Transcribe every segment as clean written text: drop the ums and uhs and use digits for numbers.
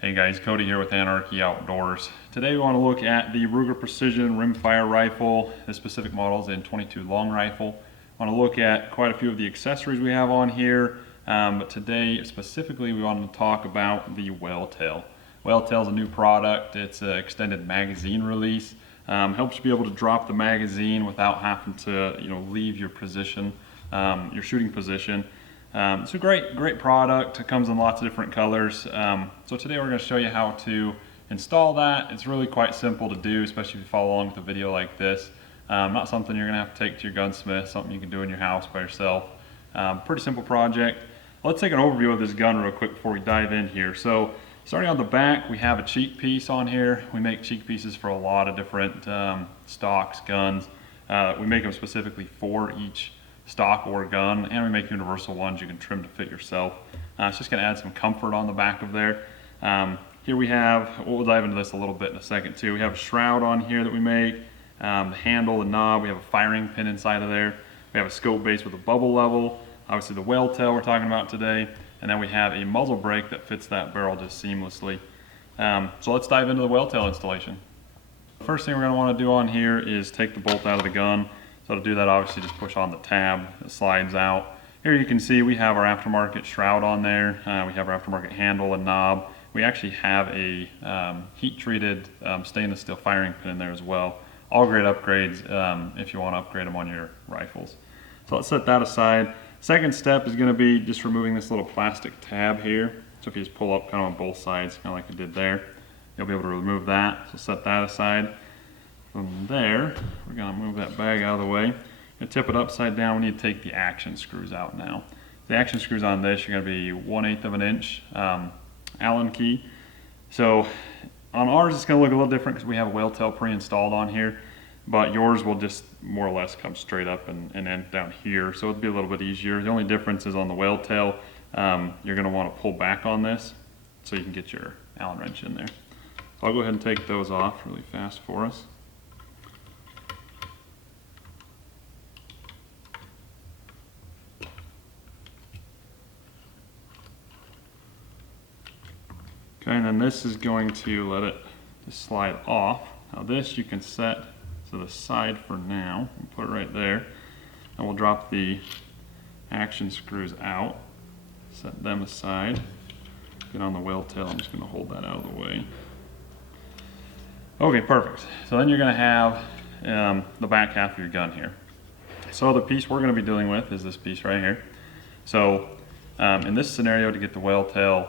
Hey guys, Cody here with Anarchy Outdoors. Today we want to look at the Ruger Precision Rimfire Rifle. This specific model is in .22 long rifle. I want to look at quite a few of the accessories we have on here, but today specifically we wanted to talk about the Welltail. Welltail is a new product. It's an extended magazine release. Helps you be able to drop the magazine without having to leave your position, your shooting position. It's a great product. It comes in lots of different colors. So today we're going to show you how to install that. It's really quite simple to do, especially if you follow along with a video like this. Not something you're going to have to take to your gunsmith, something you can do in your house by yourself. Pretty simple project. Let's take an overview of this gun real quick before we dive in here. So starting on the back, we have a cheek piece on here. We make cheek pieces for a lot of different stocks, guns. We make them specifically for each stock or gun, and we make universal ones you can trim to fit yourself. It's just going to add some comfort on the back of there. Here we have, we'll dive into this a little bit in a second too. We have a shroud on here that we make, the handle, the knob. We have a firing pin inside of there. We have a scope base with a bubble level. Obviously the Welltail we're talking about today. And then we have a muzzle brake that fits that barrel just seamlessly. So let's dive into the Welltail installation. The first thing we're going to want to do on here is take the bolt out of the gun. So to do that, obviously just push on the tab, it slides out. Here you can see we have our aftermarket shroud on there. We have our aftermarket handle and knob. We actually have a heat-treated stainless steel firing pin in there as well. All great upgrades if you want to upgrade them on your rifles. So let's set that aside. Second step is going to be just removing this little plastic tab here. So if you just pull up kind of on both sides, kind of like I did there, you'll be able to remove that. So set that aside. From there, we're going to move that bag out of the way. And tip it upside down. We need to take the action screws out now. The action screws on this are going to be 1/8 of an inch Allen key. So on ours it's going to look a little different because we have a Welltail pre-installed on here, but yours will just more or less come straight up and end down here, so it'll be a little bit easier. The only difference is on the Welltail, you're going to want to pull back on this so you can get your Allen wrench in there. So I'll go ahead and take those off really fast for us. Okay, and then this is going to let it just slide off. Now this you can set to the side for now. We'll put it right there. And we'll drop the action screws out. Set them aside. Get on the Welltail. I'm just going to hold that out of the way. Okay, perfect. So then you're going to have the back half of your gun here. So the piece we're going to be dealing with is this piece right here. So in this scenario, to get the Welltail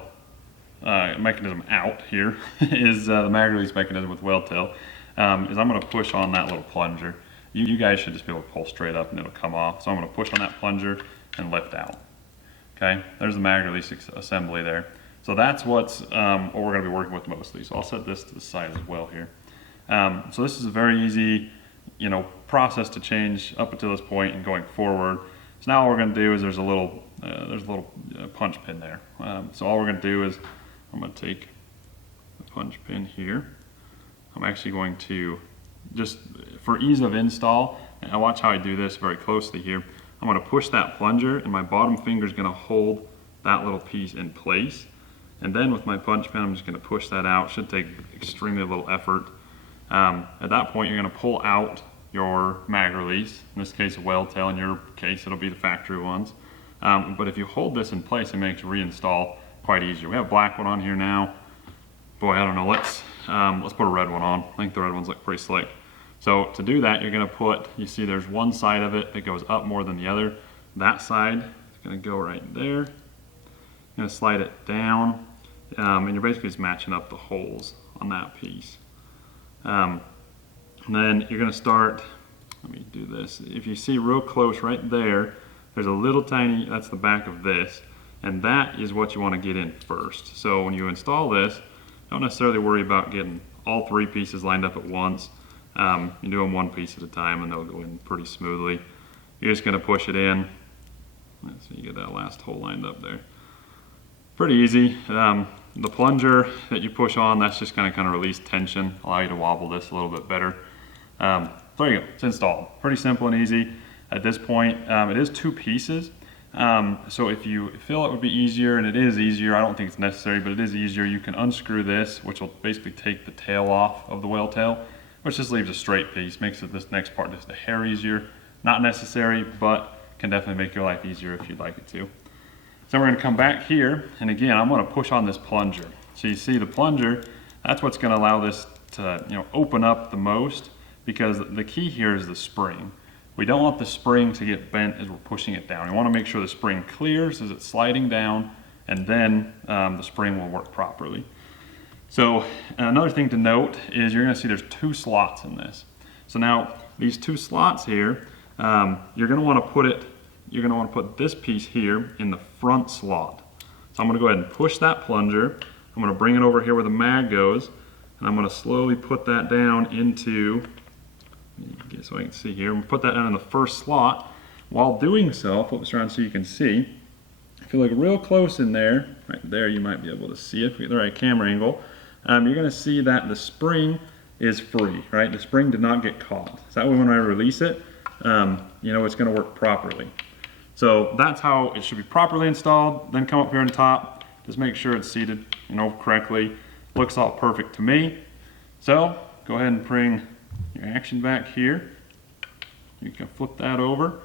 mechanism out here is the mag release mechanism with Welltail. Is I'm going to push on that little plunger. You guys should just be able to pull straight up and it'll come off. So I'm going to push on that plunger and lift out. Okay, there's the mag release assembly there. So that's what we're going to be working with mostly. So I'll set this to the side as well here. So this is a very easy, process to change up until this point and going forward. So now all we're going to do is there's a little punch pin there. So all we're going to do is I'm going to take the punch pin here. I'm actually going to, just for ease of install, and watch how I do this very closely here, I'm going to push that plunger and my bottom finger is going to hold that little piece in place. And then with my punch pin, I'm just going to push that out. It should take extremely little effort. At that point, you're going to pull out your mag release. In this case, a Welltail. In your case, it'll be the factory ones. But if you hold this in place, it makes reinstall quite easier. We have a black one on here now. Boy, I don't know. Let's put a red one on. I think the red ones look pretty slick. So to do that, you're going to put, you see there's one side of it that goes up more than the other. That side is going to go right there. You're going to slide it down, and you're basically just matching up the holes on that piece. And then you're going to start, let me do this. If you see real close right there, there's a little tiny, that's the back of this, and that is what you want to get in first. So when you install this, don't necessarily worry about getting all three pieces lined up at once. You do them one piece at a time and they'll go in pretty smoothly. You're just going to push it in. So you get that last hole lined up there. Pretty easy. The plunger that you push on, that's just going to kind of release tension, allow you to wobble this a little bit better. So there you go, it's installed. Pretty simple and easy. At this point, it is two pieces. So if you feel it would be easier, and it is easier, I don't think it's necessary, but it is easier, you can unscrew this, which will basically take the tail off of the whale tail, which just leaves a straight piece, makes it this next part just a hair easier. Not necessary, but can definitely make your life easier if you'd like it to. So we're gonna come back here, and again, I'm gonna push on this plunger. So you see the plunger, that's what's gonna allow this to open up the most, because the key here is the spring. We don't want the spring to get bent as we're pushing it down. We want to make sure the spring clears as it's sliding down, and then the spring will work properly. So another thing to note is you're going to see there's 2 slots in this. So now these 2 slots here, you're going to want to put this piece here in the front slot. So I'm going to go ahead and push that plunger. I'm going to bring it over here where the mag goes, and I'm going to slowly put that down into, so I can see here, I'm going to put that down in the first slot. While doing so, flip this around so you can see. If you look real close in there, right there, you might be able to see it if we get the right camera angle. You're going to see that the spring is free, right? The spring did not get caught. So that way when I release it, it's going to work properly. So that's how it should be properly installed. Then come up here on top, just make sure it's seated, correctly. Looks all perfect to me. So go ahead and bring your action back here. You can flip that over.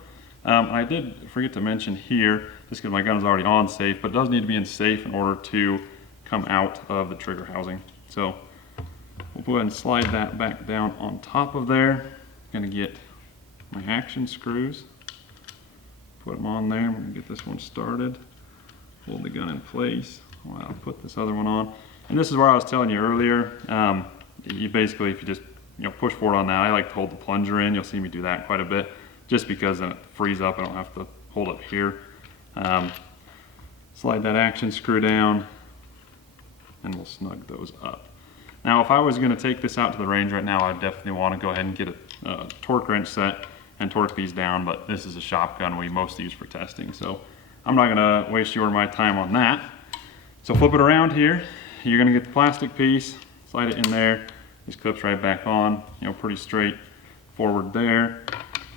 I did forget to mention here, just because my gun is already on safe, but it does need to be in safe in order to come out of the trigger housing. So we'll go ahead and slide that back down on top of there. I'm gonna get my action screws, put them on there. I'm gonna get this one started, hold the gun in place while I put this other one on. And this is where I was telling you earlier, you basically, if you just push forward on that. I like to hold the plunger in. You'll see me do that quite a bit, just because then it frees up. I don't have to hold it here. Slide that action screw down, and we'll snug those up. Now, if I was going to take this out to the range right now, I'd definitely want to go ahead and get a torque wrench set and torque these down, but this is a shotgun we mostly use for testing, so I'm not going to waste your or my time on that. So flip it around here. You're going to get the plastic piece, slide it in there. These clips right back on, pretty straight forward there.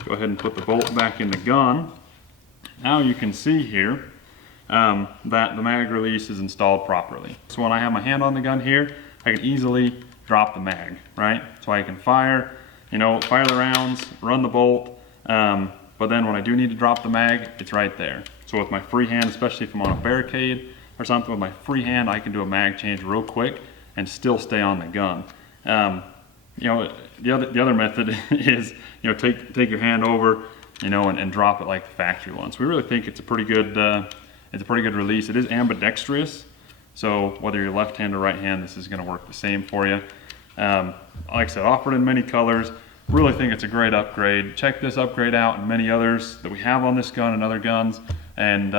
Go ahead and put the bolt back in the gun. Now you can see here that the mag release is installed properly. So when I have my hand on the gun here, I can easily drop the mag, right? So I can fire the rounds, run the bolt, but then when I do need to drop the mag, it's right there. So with my free hand, especially if I'm on a barricade or something, with my free hand, I can do a mag change real quick and still stay on the gun. The other method is, take your hand over, and drop it like the factory one. So we really think it's a pretty good release. It is ambidextrous, so whether you're left hand or right hand, this is going to work the same for you. Like I said, offered in many colors. Really think it's a great upgrade. Check this upgrade out and many others that we have on this gun and other guns. And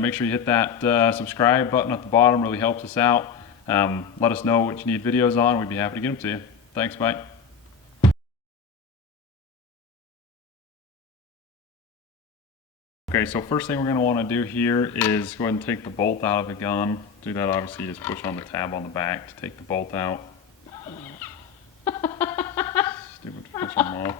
make sure you hit that subscribe button at the bottom. Really helps us out. Let us know what you need videos on. We'd be happy to get them to you. Thanks, bye. Okay, so first thing we're going to want to do here is go ahead and take the bolt out of the gun. To do that, obviously, you just push on the tab on the back to take the bolt out. Stupid fish on off.